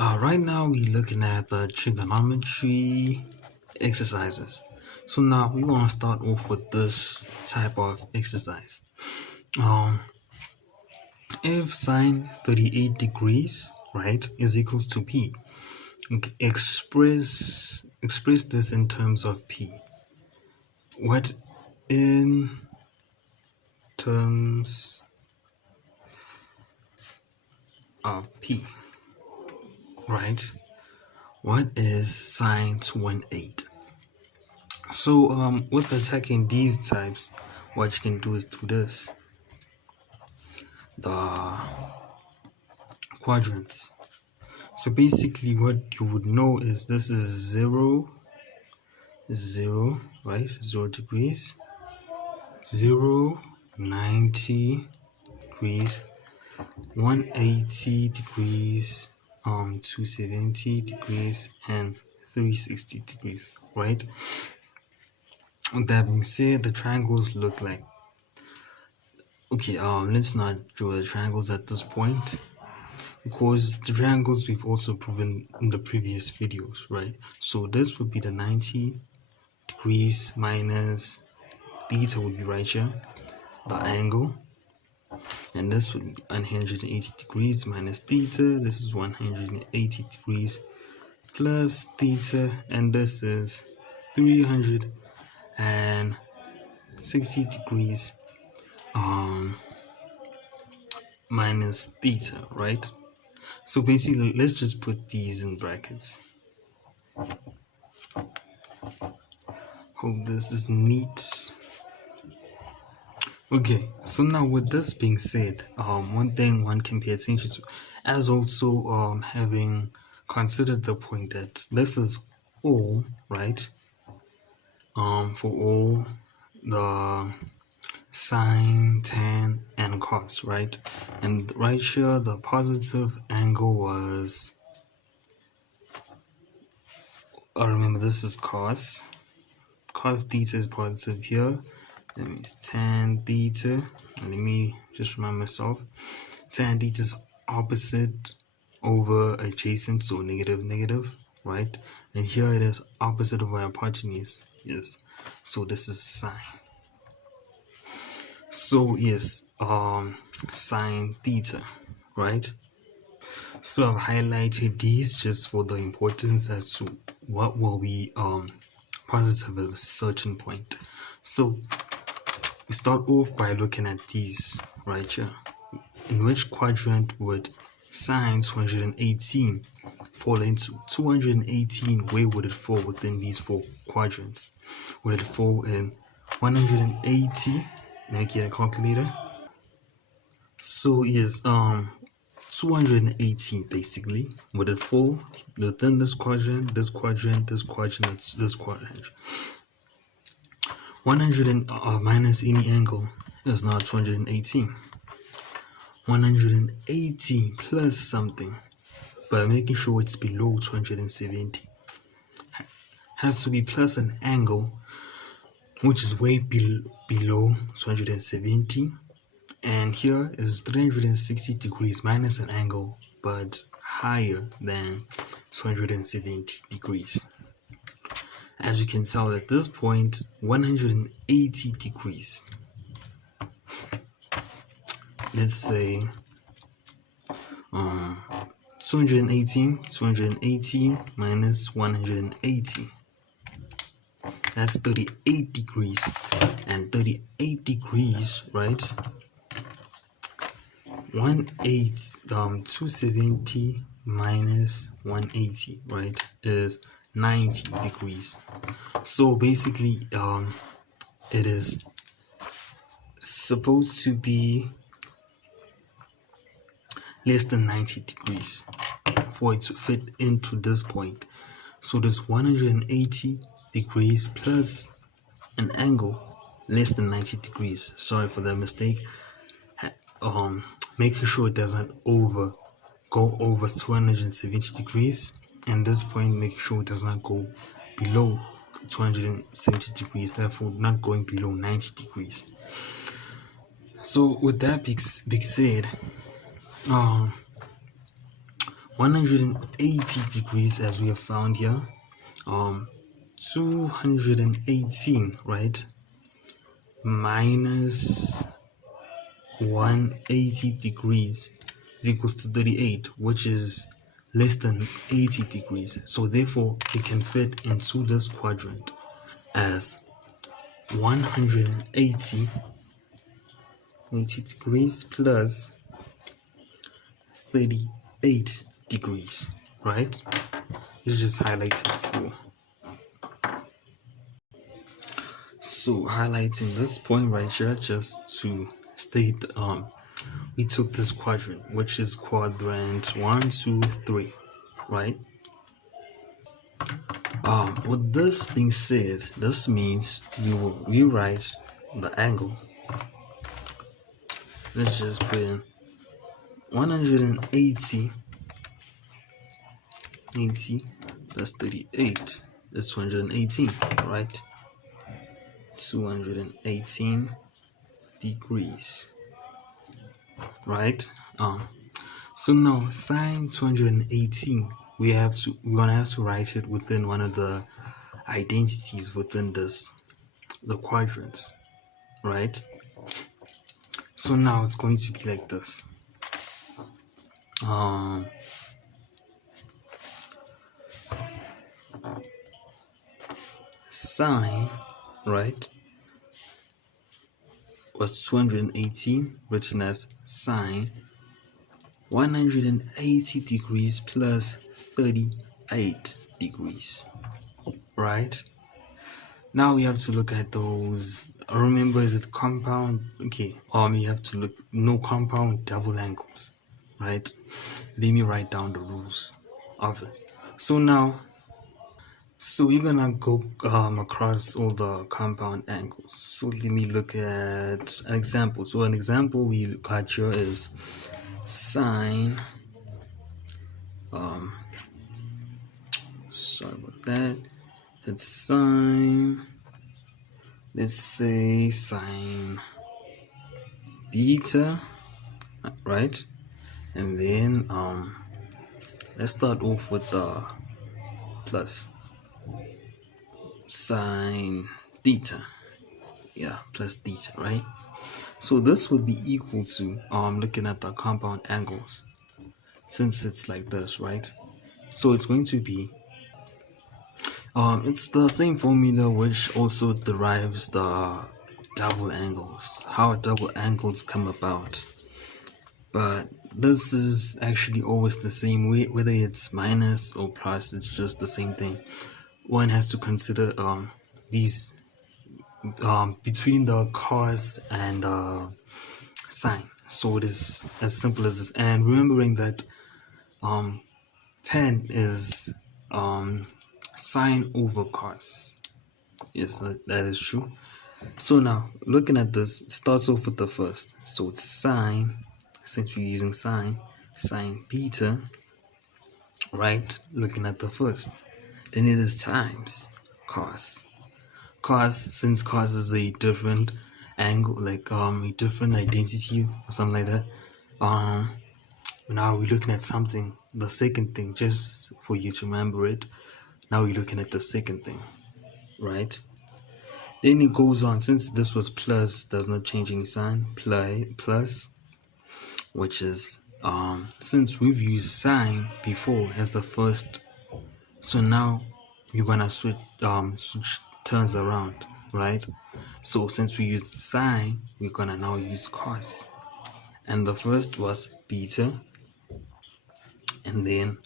Right now we're looking at the trigonometry exercises. So now we want to start off with this type of exercise. If sine 38 degrees, right, is equals to p, okay, express this in terms of p. What in terms of p, right? What is sine 28? So with attacking these types, what you can do is do this. The quadrants. So basically what you would know is this is 0, right? 0 degrees, 0, 90 degrees, 180 degrees, 270 degrees, and 360 degrees, right? With that being said, the triangles look like, okay, let's not draw the triangles at this point, because the triangles we've also proven in the previous videos, right? So this would be the 90 degrees minus theta would be right here, the angle, and this would be 180 degrees minus theta. This is 180 degrees plus theta, and this is 360 degrees minus theta, right? So basically, let's just put these in brackets. Hope this is neat. Okay, so now with this being said, one thing one can pay attention to, as also having considered the point that this is all, right? For all the sine, tan, and cos, right? And right here, the positive angle was, remember this is cos. Cos theta is positive here. That means tan theta. Let me just remind myself. Tan theta is opposite over adjacent, so negative, right? And here it is opposite over hypotenuse. Yes. So this is sine. So yes, sine theta, right? So I've highlighted these just for the importance as to what will be positive at a certain point. So we start off by looking at these right here. In which quadrant would sine 218 fall into? 218, where would it fall within these four quadrants? Would it fall in 180? Let me get a calculator. So yes, 218 basically. Would it fall within this quadrant, this quadrant, this quadrant, this quadrant? 100 minus any angle is now 218. 180 plus something, but making sure it's below 270. Has to be plus an angle which is way below 270. And here is 360 degrees minus an angle but higher than 270 degrees. As you can tell at this point, 180 degrees. Let's say 218 minus 180. That's 38 degrees. And 38 degrees, right? 270 minus 180, right, is 90 degrees. So basically it is supposed to be less than 90 degrees for it to fit into this point. So there's 180 degrees plus an angle less than 90 degrees. Sorry for that mistake. Making sure it doesn't go over 270 degrees, and this point making sure it does not go below 270 degrees, therefore not going below 90 degrees. So with that being said, 180 degrees, as we have found here. 218, right, minus 180 degrees is equals to 38, which is less than 80 degrees. So therefore, it can fit into this quadrant as 180 degrees plus 38 degrees, right? It's just highlighted for. So highlighting this point right here just to state we took this quadrant, which is quadrant 1, 2, 3, right? With this being said, this means we will rewrite the angle. Let's just put in 180 plus 38. That's 218, right? 218 degrees, right? So now sine 218, we're gonna have to write it within one of the identities within the quadrants, right? So now it's going to be like this. Sine, right, was 218, written as sine 180 degrees plus 38 degrees, right? Now we have to look at those. Remember, is it compound? Okay, you have to look, no compound double angles, right? Let me write down the rules of it. So now, we're gonna go across all the compound angles. So let me look at an example. So an example we got here is sine, sorry about that, it's sine, let's say sine beta, right? And then let's start off with the plus sine theta, plus theta, right? So this would be equal to looking at the compound angles, since it's like this, right? So it's going to be it's the same formula which also derives the double angles, how double angles come about. But this is actually always the same way, whether it's minus or plus, it's just the same thing. One has to consider these between the cos and sine. So it is as simple as this. And remembering that 10 is sine over cos. Yes, that is true. So now looking at this, it starts off with the first. So it's sine, since we're using sine beta, right? Looking at the first. Then it is times cos. Since cos is a different angle, like a different identity or something like that. Now we're looking at something, the second thing, just for you to remember it. Now we're looking at the second thing, right? Then it goes on, since this was plus, does not change any sign, plus, which is since we've used sine before as the first, so now you're gonna switch turns around, right? So since we used sine, we're gonna now use cos, and the first was beta, and then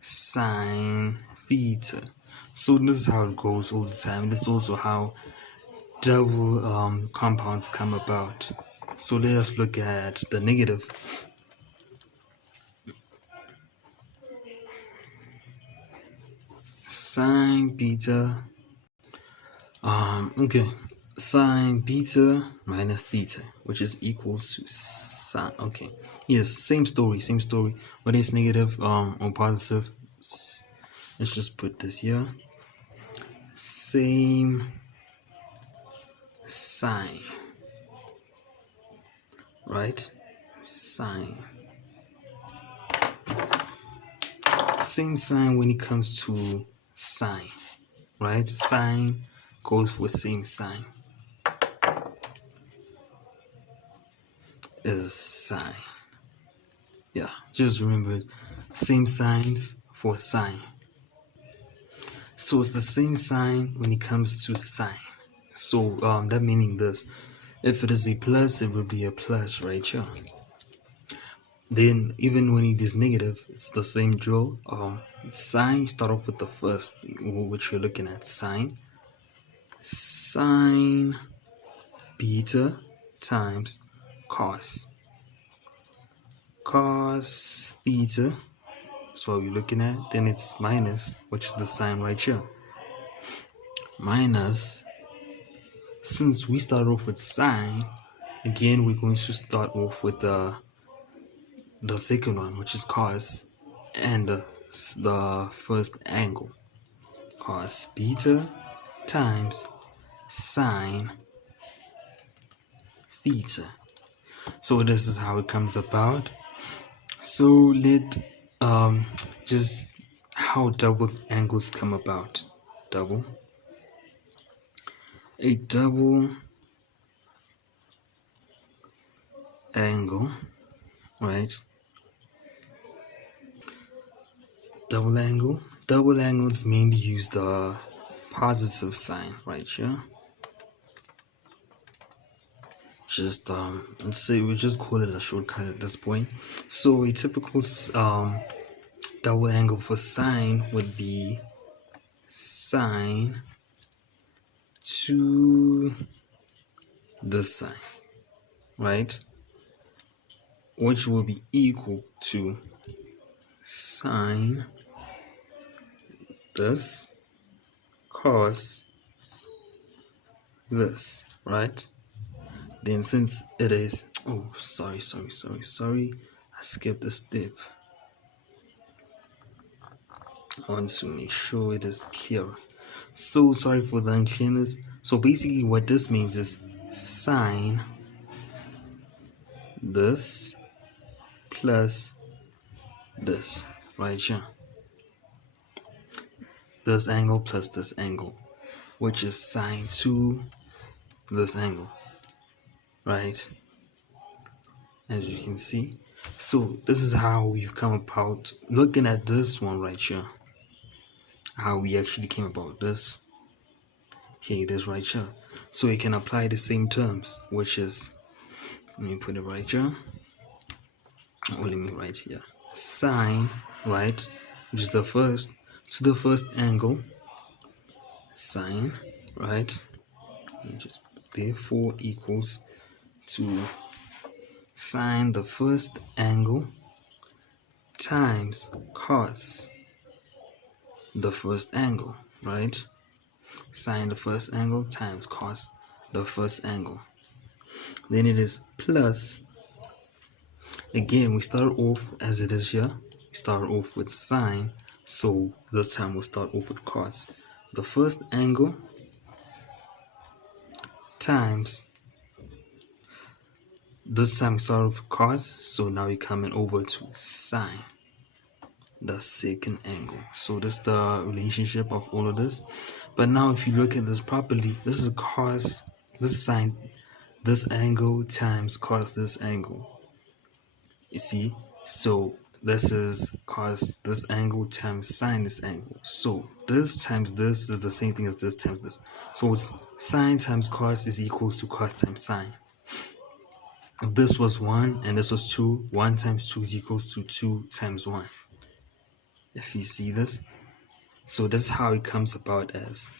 sine theta. So this is how it goes all the time. This is also how double compounds come about. So let us look at the negative. Sine beta, okay, sine beta minus theta, which is equals to sine. Okay, yes, same story, whether it's negative or positive. Let's just put this here. Same sine, right? Sine. Same sign when it comes to sine, right? Sine goes for same sign as sine. Yeah, just remember same signs for sine. So it's the same sign when it comes to sine. So that meaning this, if it is a plus, it will be a plus right here. Then even when it is negative, it's the same drill. Sine, start off with the first, which you're looking at, sine beta times cos theta. So what we're looking at, then it's minus, which is the sign right here, minus, since we start off with sine, again we're going to start off with the second one, which is cos, and the first angle, cos beta times sine theta. So this is how it comes about. So let just how double angles come about. A double angle, right? Double angles mainly use the positive sign right here. Just let's say we just call it a shortcut at this point. So a typical double angle for sine would be sine to this sine, right? Which will be equal to sine this cos this, right? Then since it is, oh, sorry, I skipped a step. I want to make sure it is clear. So sorry for the unclearness. So basically what this means is sine this plus this, right here. This angle plus this angle, which is sine to this angle, right? As you can see. So this is how we've come about looking at this one right here. How we actually came about this. Here it is right here. So we can apply the same terms, which is, let me put it right here. Oh, let me write here. Sine, right, which is the first, to the first angle. Sine, right, just therefore equals to sine the first angle times cos the first angle, right? Sine the first angle times cos the first angle. Then it is plus, again we start off as it is here, we start off with sine, so this time we'll start off with cos the first angle times, this time we start off with cos, so now we're coming over to sine the second angle. So this is the relationship of all of this. But now if you look at this properly, this is cos, this is sine this angle times cos this angle, you see. So this is cos this angle times sine this angle. So this times this is the same thing as this times this. So it's sine times cos is equals to cos times sine. If this was 1 and this was 2, 1 times 2 is equals to 2 times 1. If you see this, so that's how it comes about as.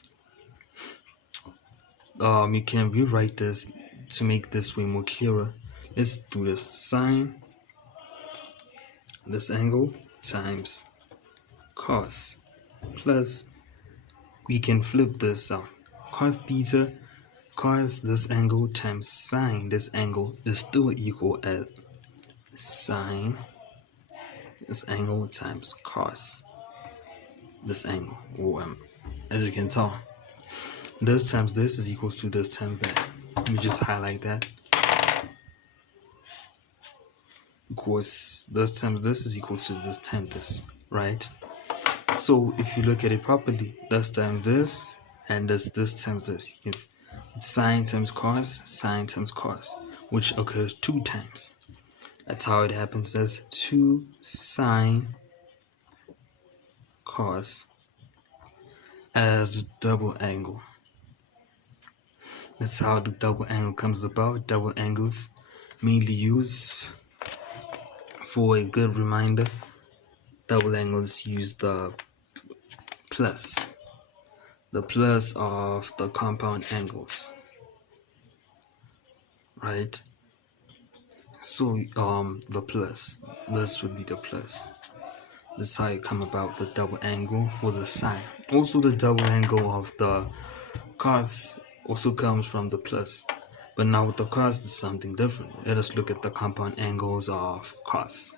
You can rewrite this to make this way more clearer. Let's do this. Sine this angle times cos, plus we can flip this out. Cos theta, cos this angle times sine this angle is still equal as sine this angle times cos this angle. As you can tell, this times this is equals to this times that. Let me just highlight that. Because this times this is equal to this times this, right? So if you look at it properly, this times this, and this times this. It's sine times cos, which occurs 2 times. That's how it happens. That's 2 sine cos as the double angle. That's how the double angle comes about. Double angles mainly used for a good reminder. Double angles use the plus of the compound angles, right? So the plus, this would be the plus. That's how you come about the double angle for the sine. Also, the double angle of the cos also comes from the plus, but now with the cos it's something different. Let us look at the compound angles of cos.